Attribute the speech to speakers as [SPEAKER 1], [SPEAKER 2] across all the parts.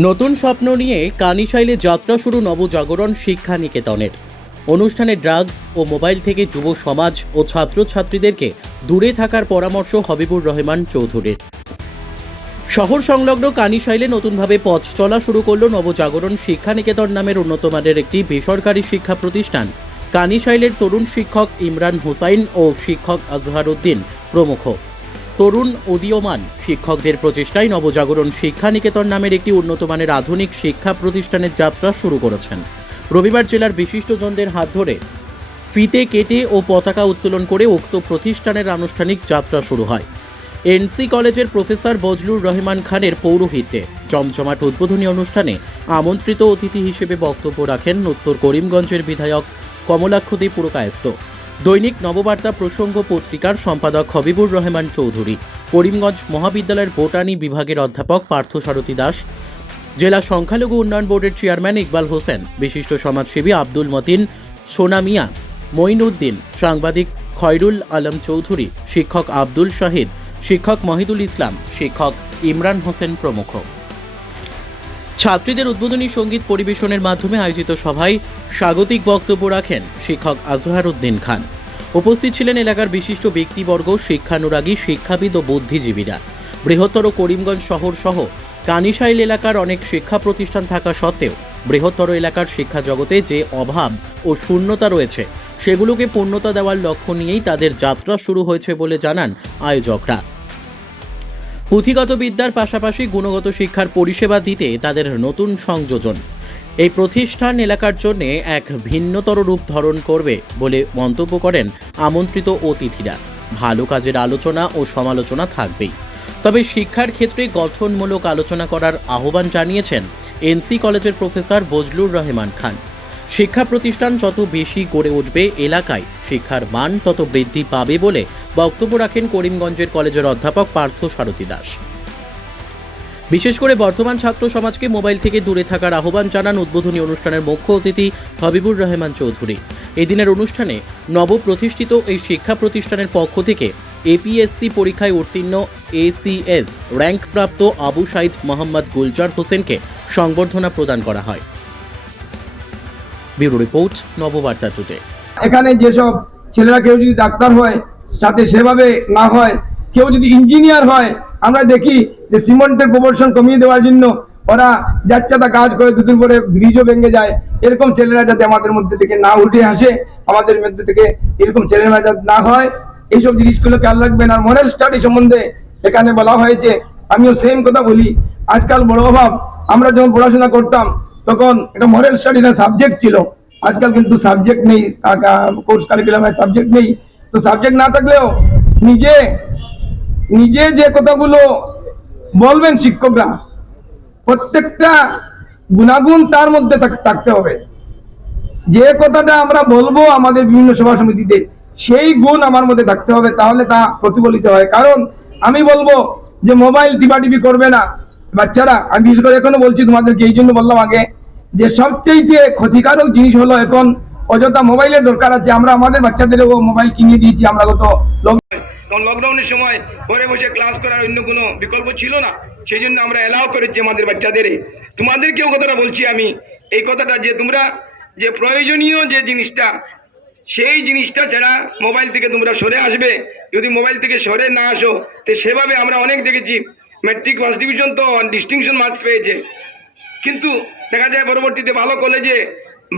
[SPEAKER 1] নতুন স্বপ্ন নিয়ে কানিশাইলে যাত্রা শুরু নবজাগরণ শিক্ষা নিকেতনের অনুষ্ঠানে ড্রাগস ও মোবাইল থেকে যুব সমাজ ও ছাত্রছাত্রীদেরকে দূরে থাকার পরামর্শ হবিবুর রহমান চৌধুরীর। শহর সংলগ্ন কানিশাইলে নতুনভাবে পথ চলা শুরু করল নবজাগরণ শিক্ষা নিকেতন নামের উন্নতমানের একটি বেসরকারি শিক্ষা প্রতিষ্ঠান। কানিশাইলের তরুণ শিক্ষক ইমরান হুসাইন ও শিক্ষক আজহার উদ্দিন প্রমুখ। তরুণ উদীয়মান শিক্ষকদের প্রচেষ্টায় নবজাগরণ শিক্ষা নিকেতন নামের একটি উন্নতমানের আধুনিক শিক্ষা প্রতিষ্ঠানের যাত্রা শুরু করেছেন। রবিবার জেলার বিশিষ্টজনদের হাত ধরে ফিতে কেটে ও পতাকা উত্তোলন করে উক্ত প্রতিষ্ঠানের আনুষ্ঠানিক যাত্রা শুরু হয়। এনসি কলেজের প্রফেসর বজলুর রহমান খানের পৌরোহিত্যে জমজমাট উদ্বোধনী অনুষ্ঠানে আমন্ত্রিত অতিথি হিসেবে বক্তব্য রাখেন উত্তর করিমগঞ্জের বিধায়ক কমলাক্ষদী পুরকায়স্ত দৈনিক নববার্তা প্রসঙ্গ পত্রিকার সম্পাদক হবিবুর রহমান চৌধুরী, করিমগঞ্জ মহাবিদ্যালয়ের বোটানি বিভাগের অধ্যাপক পার্থ সারথী দাস, জেলা সংখ্যালঘু উন্নয়ন বোর্ডের চেয়ারম্যান ইকবাল হোসেন, বিশিষ্ট সমাজসেবী আব্দুল মতিন, সোনা মিয়া মঈনউদ্দিন সাংবাদিক খয়রুল আলম চৌধুরী, শিক্ষক আব্দুল শাহিদ, শিক্ষক মহিদুল ইসলাম, শিক্ষক ইমরান হোসেন প্রমুখ। ছাত্রীদের উদ্বোধনী সংগীত পরিবেশনের মাধ্যমে আয়োজিত সভায় স্বাগতিক বক্তব্য রাখেন শিক্ষক আজহার উদ্দিন খান। উপস্থিত ছিলেন এলাকার বিশিষ্ট ব্যক্তিবর্গ, শিক্ষানুরাগী, শিক্ষাবিদ ও বুদ্ধিজীবীরা। বৃহত্তর করিমগঞ্জ শহর সহ কানিশাইল এলাকার অনেক শিক্ষা প্রতিষ্ঠান থাকা সত্ত্বেও বৃহত্তর এলাকার শিক্ষা জগতে যে অভাব ও শূন্যতা রয়েছে, সেগুলোকে পূর্ণতা দেওয়ার লক্ষ্য নিয়েই তাদের যাত্রা শুরু হয়েছে বলে জানান আয়োজকরা। পুঁথিগত বিদ্যার পাশাপাশি গুণগত শিক্ষার পরিষেবা দিতে তাদের নতুন সংযোজন। এই প্রতিষ্ঠান এলাকার জন্য এক ভিন্নতর রূপ ধারণ করবে বলে মন্তব্য করেন আমন্ত্রিত অতিথিরা। ভালো কাজের আলোচনা ও সমালোচনা থাকবেই। তবে শিক্ষার ক্ষেত্রে গঠনমূলক আলোচনা করার আহ্বান জানিয়েছেন এনসি কলেজের প্রফেসর বজলুর রহমান খান। শিক্ষা প্রতিষ্ঠান যত বেশি গড়ে উঠবে এলাকায় শিক্ষার মান তত বৃদ্ধি পাবে বলে বক্তব্য রাখেন করিমগঞ্জের কলেজের অধ্যাপক পার্থ সারথী দাস। বিশেষ করে বর্তমান ছাত্র সমাজকে মোবাইল থেকে দূরে থাকার আহ্বান জানান উদ্বোধনী অনুষ্ঠানের মুখ্য অতিথি হবিবুর রহমান চৌধুরী। এই দিনের অনুষ্ঠানে নবপ্রতিষ্ঠিত এই শিক্ষা প্রতিষ্ঠানের পক্ষ থেকে এপিএসসি পরীক্ষায় উত্তীর্ণ এসিএস র্যাঙ্কপ্রাপ্ত আবু সাইদ মোহাম্মদ গুলজার হোসেনকে সংবর্ধনা প্রদান করা হয়। Bureau report, Nababarta today.
[SPEAKER 2] এখানে যেসব ছেলেরা কেউ যদি ডাক্তার হয় সাথে সেভাবে না হয়। কেউ যদি ইঞ্জিনিয়ার হয়, আমরা দেখি যে সিমেন্টের প্রপোর্শন কমিয়ে দেওয়ার জন্য ওরা যাচ্ছাতা কাজ করে দুদিন পরে ব্রিজও ভেঙে যায়। এরকম ছেলেরা যাতে আমাদের মধ্যে থেকে না উঠে আসে, আমাদের মধ্যে থেকে এরকম ছেলেরা যাতে না হয়, এইসব জিনিসগুলো খেয়াল রাখবেন। আর মরাল স্টাডি সম্বন্ধে এখানে বলা হয়েছে, আমিও সেম কথা বলি। আজকাল বড় অভাব, আমরা যখন পড়াশোনা করতাম, তখন এটা মরাল স্টাডি না সাবজেক্ট ছিল। আজকাল কিন্তু সাবজেক্ট নেই কোর্স কারিকুলামের সাবজেক্ট নেই। তো সাবজেক্ট না থাকলেও নিজে নিজে যে কথাগুলো বলবেন শিক্ষকরা, প্রত্যেকটা গুণাগুণ তার মধ্যে থাক- থাকতে হবে। যে কথাটা আমরা বলব আমাদের বিভিন্ন সভা সমিতিতে, সেই গুণ আমার মধ্যে থাকতে হবে, তাহলে তা প্রতিফলিত হয়। কারণ আমি বলব যে মোবাইল টিপাটিপি করবে না। বাচ্চারা, আমি বিশেষ করে এখনও বলছি তোমাদেরকে, এই জন্য বললাম আগে যে সবচেয়ে ক্ষতিকারক জিনিস হলো এখন অযথা মোবাইলের দরকার আছে আমরা আমাদের বাচ্চাদেরও মোবাইল কিনে দিয়েছি আমরা গত
[SPEAKER 3] লকডাউনের সময় ঘরে বসে ক্লাস করার অন্য কোনো বিকল্প ছিল না সেই জন্য আমরা অ্যালাউ করেছি আমাদের বাচ্চাদের। তোমাদেরকেও কথাটা বলছি আমি। এই কথাটা যে তোমরা যে প্রয়োজনীয় যে জিনিসটা, সেই জিনিসটা ছাড়া মোবাইল থেকে তোমরা সরে আসবে। যদি মোবাইল থেকে সরে না আসো, তো সেভাবে আমরা অনেক দেখেছি। ম্যাট্রিক ফার্স্ট ডিভিশন তো ডিস্টিংশন মার্কস পেয়েছে। কিন্তু দেখা যায় পরবর্তীতে ভালো কলেজে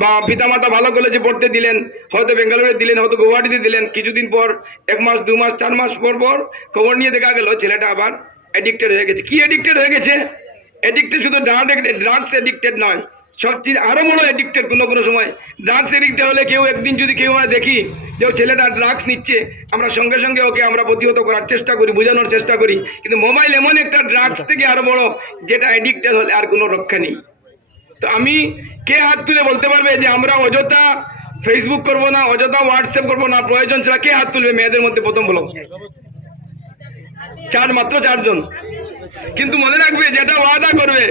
[SPEAKER 3] বা পিতামাতা ভালো কলেজে পড়তে দিলেন, হয়তো বেঙ্গালুরুতে দিলেন, হয়তো গুয়াহাটিতে দিলেন, কিছুদিন পর, এক মাস, দু মাস, চার মাস পর পর খবর নিয়ে দেখা গেল, ছেলেটা আবার অ্যাডিক্টেড হয়ে গেছে। কি অ্যাডিক্টেড হয়ে গেছে? অ্যাডিক্টেড শুধু ড্রাগস অ্যাডিক্টেড নয়, সবচেয়ে আরও বড় অ্যাডিক্টেড কোনো কোনো সময়। ড্রাগস অ্যাডিক্টেড হলে কেউ একদিন যদি কেউ হয় দেখি যে ছেলেটা ড্রাগস নিচ্ছে, আমরা সঙ্গে সঙ্গে ওকে আমরা প্রতিহত করার চেষ্টা করি, বোঝানোর চেষ্টা করি। কিন্তু মোবাইল এমন একটা ড্রাগস থেকে আরও বড়, যেটা অ্যাডিক্টেড হলে আর কোনো রক্ষা নেই। তো আমি কে হাত তুলে বলতে পারবে যে আমরা অযথা ফেসবুক করব না অযথা হোয়াটসঅ্যাপ করব না প্রয়োজন ছাড়া কে হাত তুলবে? মেয়েদের মধ্যে প্রথম বলো। চার মাত্র চারজন। কিন্তু মনে রাখবে যেটা ওয়াদা করবে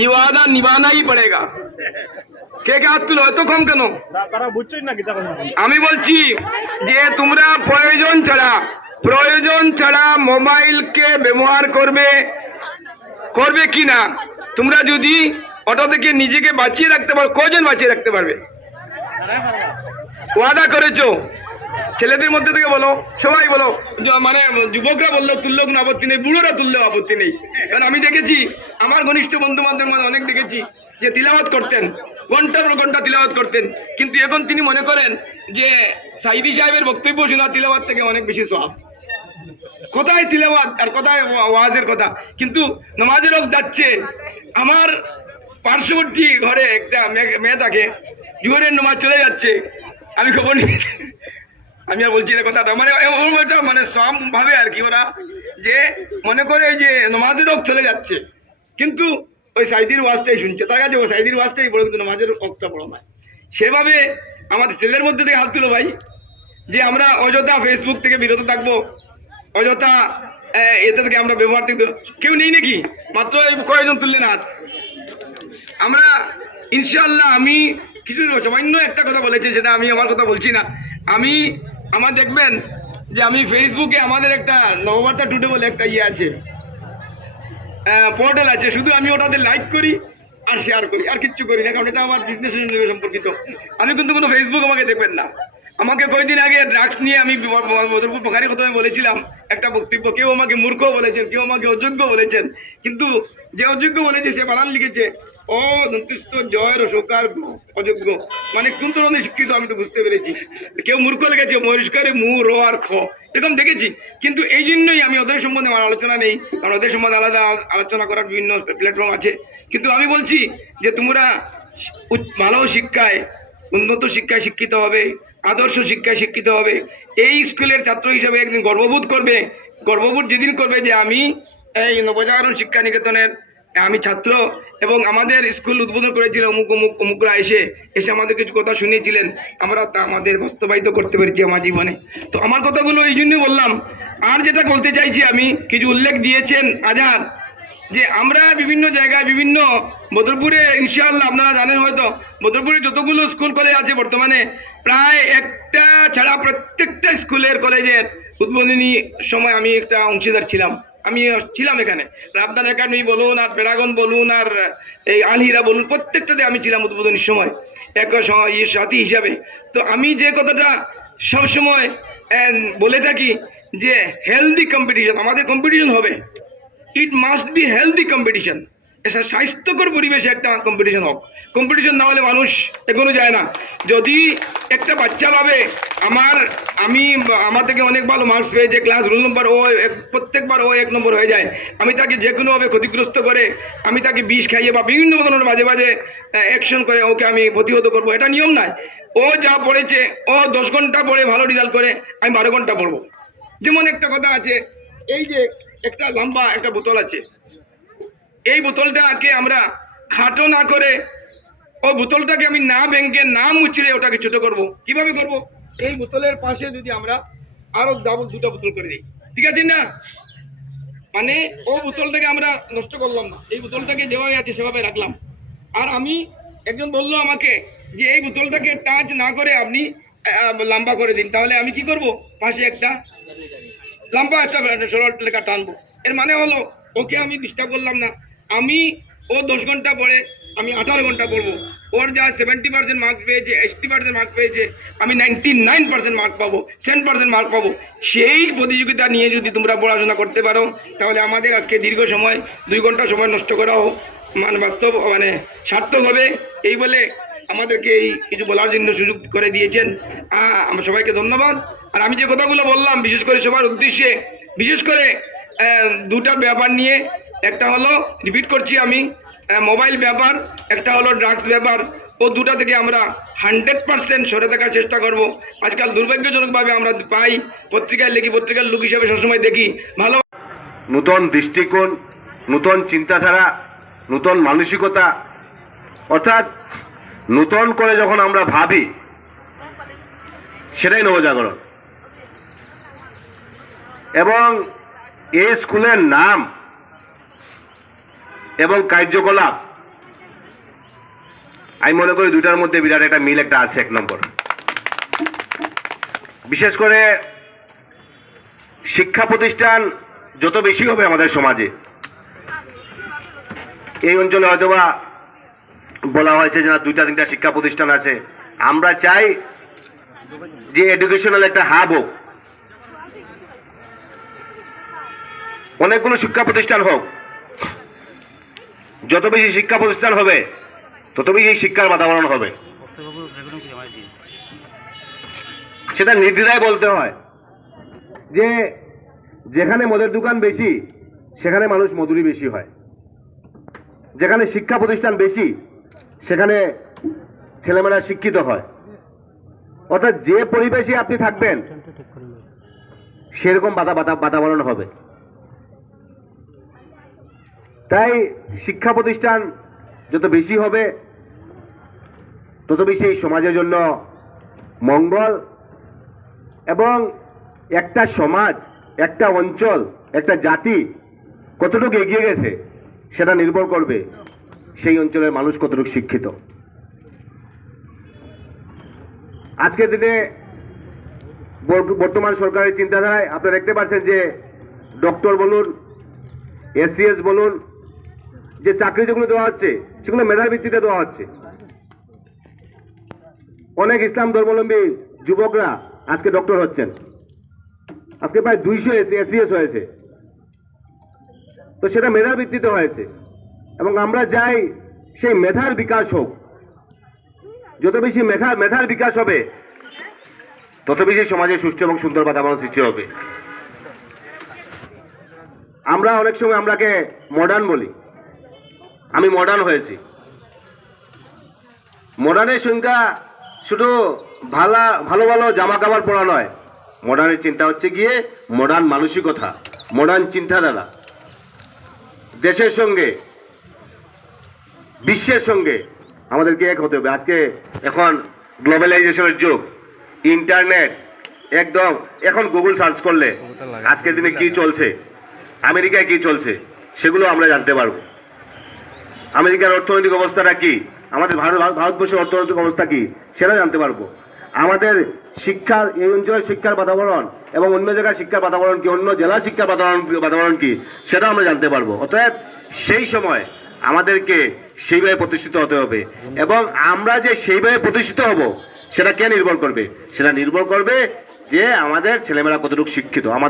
[SPEAKER 3] এই ওয়াদা নিবানাই পড়েগা। কে কে হাত তুলো? এত কম কেন? আমি বলছি যে তোমরা প্রয়োজন ছাড়া প্রয়োজন ছাড়া মোবাইলকে ব্যবহার করবে করবে কি না? তোমরা যদি ওটা থেকে নিজেকে বাঁচিয়ে রাখতে পারবে কজন বাঁচিয়ে রাখতে পারবে? ওয়াদা করেছ? ছেলেদের মধ্যে থেকে বলো, সবাই বলো। মানে যুবকরা বলল তুললেও কোনো আপত্তি নেই। বুড়োরা তুললেও আপত্তি নেই। কারণ আমি দেখেছি, আমার ঘনিষ্ঠ বন্ধু বান্ধবের মধ্যে অনেক দেখেছি যে তিলাওয়াত করতেন। ঘণ্টার পর ঘণ্টা তিলাওয়াত করতেন। কিন্তু এখন তিনি মনে করেন যে সাইদি সাহেবের বক্তব্য শোনা তিলাওয়াত থেকে অনেক বেশি সব কোথায় তিলাওয়াত আর কোথায় ওয়াজের কথা। কিন্তু নামাজের যাচ্ছে। আমার পার্শ্ববর্তী ঘরে একটা মেয়ে- থাকে। জুহরের নামাজ চলে যাচ্ছে। আমি খবর আমি আর বলছি না কথাটা। মানে একটা মানে সব ভাবে আর কি ওরা যে মনে করে যে নমাজের হোক চলে যাচ্ছে। কিন্তু ওই সাইদির ওয়াজটাই শুনছে। তার কাছে ওই সাইদির ওয়াজটাই বড় কিন্তু নমাজের হকটা বড় নয়। সেভাবে আমাদের ছেলের মধ্যে থেকে হাত তুলো ভাই। যে আমরা অযথা ফেসবুক থেকে বিরত থাকব। অযথা এতে থেকে আমরা ব্যবহার থেকে কেউ নেই নাকি? মাত্র এই কয়েকজন তুললেন হাত। আমরা ইনশাল্লাহ আমি কিছু সামান্য একটা কথা বলেছি সেটা আমি আমার কথা বলছি না। আমি, আমার দেখবেন যে আমি ফেসবুকে আমাদের একটা নববার্তা টুডে বলে একটা ইয়ে আছে পোর্টাল আছে, শুধু আমি ওটাতে লাইক করি আর শেয়ার করি, আর কিচ্ছু করি না, কারণ এটা আমার বিজনেসের সঙ্গে সম্পর্কিত। আমি কিন্তু কোনো ফেসবুক আমাকে দেখবেন না। আমাকে কয়েকদিন আগে ড্রাগস নিয়ে আমি বদরপুর পোখারি কথা বলেছিলাম, একটা বক্তব্য, কেউ আমাকে মূর্খ বলেছেন, কেউ আমাকে অযোগ্য বলেছেন, কিন্তু যে অযোগ্য বলেছে সে বানান লিখেছে দন্তুষ্ট জয়ের শোকার অযোগ্য। মানে কোন ধরনের শিক্ষিত আমি তো বুঝতে পেরেছি। কেউ মূর্খ লেগেছে মরিষ্কারে মু র আর খ। এরকম দেখেছি। কিন্তু এই জন্যই আমি ওদের সম্বন্ধে আমার আলোচনা নেই। কারণ ওদের সম্বন্ধে আলাদা আলোচনা করার বিভিন্ন প্ল্যাটফর্ম আছে। কিন্তু আমি বলছি যে তোমরা ভালো শিক্ষায়, উন্নত শিক্ষায় শিক্ষিত হবে, আদর্শ শিক্ষায় শিক্ষিত হবে। এই স্কুলের ছাত্র হিসেবে একদিন গর্ববোধ করবে। গর্ববোধ যেদিন করবে যে আমি এই নবজাগরণ শিক্ষা নিকেতনের আমি ছাত্র এবং আমাদের স্কুল উদ্বোধন করেছিল অমুক অমুক অমুকরা এসে এসে আমাদের কিছু কথা শুনিয়েছিলেন। আমরা তা আমাদের বাস্তবায়িত করতে পেরেছি আমার জীবনে। তো আমার কথাগুলো এই জন্যই বললাম, আর যেটা বলতে চাইছি আমি, কিছু উল্লেখ দিয়েছেন আজাদ, যে আমরা বিভিন্ন জায়গায়, বিভিন্ন বদরপুরে, ইনশাআল্লাহ আপনারা জানেন হয়তো, বদরপুরে যতগুলো স্কুল কলেজ আছে বর্তমানে, প্রায় একটা ছাড়া প্রত্যেকটা স্কুলের কলেজের উদ্বোধনী সময় আমি একটা অংশীদার ছিলাম। আমি ছিলাম এখানে। রাবদান একাডেমি বলুন আর প্যারাগন বলুন আর এই আলহিরা বলুন প্রত্যেকটাতে আমি ছিলাম উদ্বোধনীর সময় এক ইয়ে সাথী হিসাবে। তো আমি যে কথাটা সবসময় সময় বলে থাকি যে হেলদি কম্পিটিশন আমাদের কম্পিটিশন হবে। It must be healthy competition এটা স্বাস্থ্যকর পরিবেশে একটা কম্পিটিশন হোক। কম্পিটিশন না হলে মানুষ এখনও যায় না। যদি একটা বাচ্চা ভাবে, আমার, আমি, আমার থেকে অনেক ভালো মার্কস পেয়েছে ক্লাস রোল নম্বর ও এক- প্রত্যেকবার ও এক নম্বর হয়ে যায়, আমি তাকে যে কোনোভাবে ক্ষতিগ্রস্ত করে, আমি তাকে বিষ খাইয়ে বা বিভিন্ন ধরনের বাজে বাজে অ্যাকশন করে ওকে আমি প্রতিহত করব, এটা নিয়ম নয়। ও যা পড়েছে, ও দশ ঘণ্টা পড়ে ভালো রেজাল্ট করে, আমি বারো ঘণ্টা পড়ব। যেমন একটা কথা আছে, এই যে একটা লম্বা একটা বোতল আছে এই বোতলটাকে আমরা খাটো না করে, ও বোতলটাকে আমি না ভেঙে, না মুচড়ে ওটাকে ছোট করব। কীভাবে করব? এই বোতলের পাশে যদি আমরা আরও ডাবল দুটো বোতল করে দিই। ঠিক আছে না? মানে ও বোতলটাকে আমরা নষ্ট করলাম না। এই বোতলটাকে যেভাবে আছে সেভাবে রাখলাম। আর আমি একজন বলল আমাকে যে এই বোতলটাকে টাচ না করে আপনি লম্বা করে দিন। তাহলে আমি কি করব? পাশে একটা লম্বা একটা সরল লেখা টানবো। এর মানে হলো, ওকে আমি ডিস্টার্ব করলাম না। আমি ও দশ ঘণ্টা পরে আমি আঠারো ঘণ্টা পড়ব। ওর যা সেভেন্টি পার্সেন্ট মার্কস পেয়েছে এইটটি পার্সেন্ট মার্কস পেয়েছে, আমি নাইনটি নাইন পার্সেন্ট মার্ক পাবো সেভেন পার্সেন্ট মার্ক পাবো। সেই প্রতিযোগিতা নিয়ে যদি তোমরা পড়াশোনা করতে পারো, তাহলে আমাদের আজকে দীর্ঘ সময়, দুই ঘণ্টা সময় নষ্ট করাও মানে বাস্তব মানে সার্থক হবে। এই বলে আমাদেরকে এই কিছু বলার জন্য সুযোগ করে দিয়েছেন। আমরা সবাইকে ধন্যবাদ। আর আমি যে কথাগুলো বললাম, বিশেষ করে সবার উদ্দেশ্যে, বিশেষ করে দুটা ব্যাপার নিয়ে। একটা হলো রিপিট করছি আমি মোবাইল ব্যাপার, একটা হলো ড্রাগস ব্যাপার। ও দুটা থেকে আমরা হান্ড্রেড পার্সেন্ট সরে থাকার চেষ্টা করব। আজকাল দুর্ভাগ্যজনকভাবে আমরা পাই, পত্রিকায় লিখি, পত্রিকার লোক হিসাবে সবসময় দেখি। ভালো
[SPEAKER 4] নূতন দৃষ্টিকোণ, নূতন চিন্তাধারা, নূতন মানসিকতা। অর্থাৎ নূতন করে যখন আমরা ভাবি, সেটাই নবজাগরণ। এবং এই স্কুলের নাম এবং কার্যকলাপ। আমি মনে করি দুইটার মধ্যে বিরাট একটা মিল একটা আছে এক নম্বর। বিশেষ করে শিক্ষা প্রতিষ্ঠান যত বেশি হবে আমাদের সমাজে, এই অঞ্চলে হয়তোবা বলা হয়েছে যে না, দুইটা তিনটা শিক্ষা প্রতিষ্ঠান আছে। আমরা চাই যে এডুকেশনাল একটা হাব হোক অনেকগুলো শিক্ষা প্রতিষ্ঠান হোক যত বেশি শিক্ষা প্রতিষ্ঠান হবে তত বেশি শিক্ষার বাতাবরণ হবে। সেটা নির্দ্বিধায় বলতে হয় যে যেখানে মদের দোকান বেশি সেখানে মানুষ মজুরি বেশি হয়। যেখানে শিক্ষা প্রতিষ্ঠান বেশি সেখানে ছেলেমেয়েরা শিক্ষিত হয়। অর্থাৎ যে পরিবেশে আপনি থাকবেন সেরকম বাতা বাতা বাতাবরণ হবে। তাই শিক্ষা প্রতিষ্ঠান যত বেশি হবে, তত বেশি সমাজের জন্য মঙ্গল এবং একটা সমাজ, একটা অঞ্চল, একটা জাতি কতটুকু এগিয়ে গেছে সেটা নির্ভর করবে সেই অঞ্চলের মানুষ কতটুকু শিক্ষিত। আজকের দিনে বর- বর্তমান সরকারের চিন্তাধারায় আপনারা দেখতে পাচ্ছেন যে ডক্টর বলুন এসসিএস বলুন যে চাকরি যেগুলো দেওয়া হচ্ছে, সেগুলো মেধার ভিত্তিতে দেওয়া হচ্ছে। অনেক ইসলাম ধর্মাবলম্বী যুবকরা আজকে ডক্টর হচ্ছেন। আজকে প্রায় দুইশো এসিএস হয়েছে। তো সেটা মেধার ভিত্তিতে হয়েছে। এবং আমরা যাই সেই মেধার বিকাশ হোক। যত বেশি মেধা, মেধার বিকাশ হবে, তত বেশি সমাজে সুষ্ঠু এবং সুন্দর বাতাবরণ সৃষ্টি হবে। আমরা অনেক সময় আমরাকে মডার্ন বলি। আমি মডার্ন হয়েছি। মডার্নের সংখ্যা শুধু ভালা ভালো ভালো জামা কাপড় পরা নয়। মডার্নের চিন্তা হচ্ছে গিয়ে মডার্ন মানসিকতা মডার্ন চিন্তাধারা। দেশের সঙ্গে বিশ্বের সঙ্গে আমাদেরকে এক হতে হবে। আজকে এখন গ্লোবালাইজেশনের যুগ। ইন্টারনেট একদম এখন গুগল সার্চ করলে আজকের দিনে কি চলছে আমেরিকায় কি চলছে সেগুলো আমরা জানতে পারব। আমেরিকার অর্থনৈতিক অবস্থাটা কি? আমাদের ভারত ভারত- ভারতবর্ষের অর্থনৈতিক অবস্থা কি? সেটা জানতে পারব। আমাদের শিক্ষার এই অঞ্চলের শিক্ষার বাতাবরণ এবং অন্য জায়গায় শিক্ষার বাতাবরণ কি? অন্য জেলার শিক্ষার বাতাবরণ বাতাবরণ কি? সেটা আমরা জানতে পারব। অতএব সেই সময় আমাদেরকে সেইভাবে প্রতিষ্ঠিত হতে হবে এবং আমরা যে সেইভাবে প্রতিষ্ঠিত হব, সেটা কে নির্ভর করবে? সেটা নির্ভর করবে যে আমাদের ছেলেমেয়েরা কতটুকু শিক্ষিত। আমাদের